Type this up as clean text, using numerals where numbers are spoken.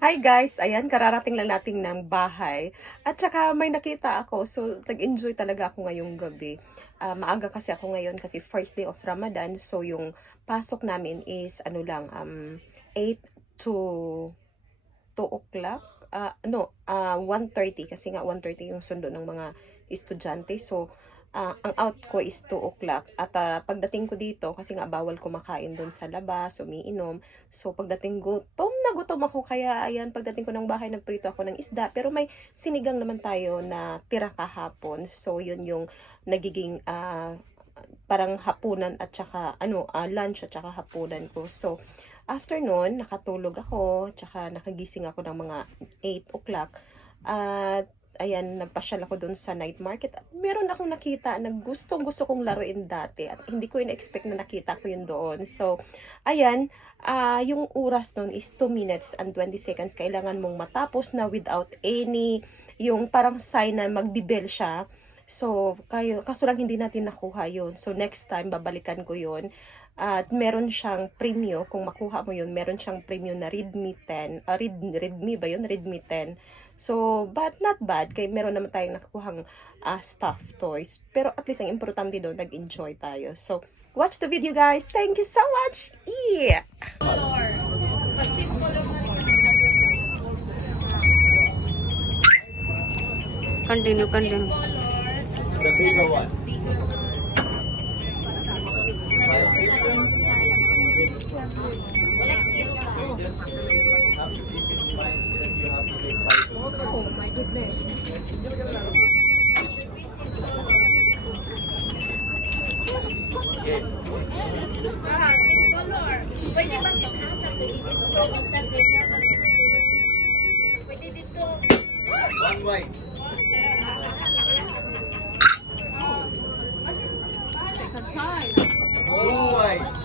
Hi guys! Ayan, kararating lang natin ng bahay. At saka may nakita ako. So, nag-enjoy talaga ako ngayong gabi. Maaga kasi ako ngayon kasi first day of Ramadan. So, yung pasok namin is 8 to 2 o'clock. 1:30 kasi nga 1:30 yung sundo ng mga estudyante. So, ang out ko is 2 o'clock. At pagdating ko dito, kasi nga bawal kumakain doon sa labas, umiinom. So, pagdating gutom na gutom ako. Kaya, ayan, pagdating ko ng bahay, nagprito ako ng isda. Pero may sinigang naman tayo na tira kahapon. So, yun yung nagiging parang hapunan at saka lunch at saka hapunan ko. So, after nun, nakatulog ako, tsaka nakagising ako ng mga 8 o'clock. At ayan, nagpasyal ako dun sa night market. At meron akong nakita na gustong-gusto kong laruin dati. At hindi ko in-expect na nakita ko yun doon. So, ayan, yung oras nun is 2 minutes and 20 seconds. Kailangan mong matapos na without any, yung parang sign na magbibel siya. So, kaso lang hindi natin nakuha yun. So, next time, babalikan ko yun. At meron siyang premium, kung makuha mo yun, meron siyang premium na Redmi 10. Redmi ba yun? Redmi 10. So, but not bad. Kaya meron naman tayong nakukuhang stuffed toys. Pero at least ang importante doon, nag-enjoy tayo. So, watch the video guys. Thank you so much! Yeah! Continue. The bigger one. Oh my goodness. Same color. Pwede ba same asa? Pwede dito. Basta same color. Pwede dito. One white. Second time. Two white.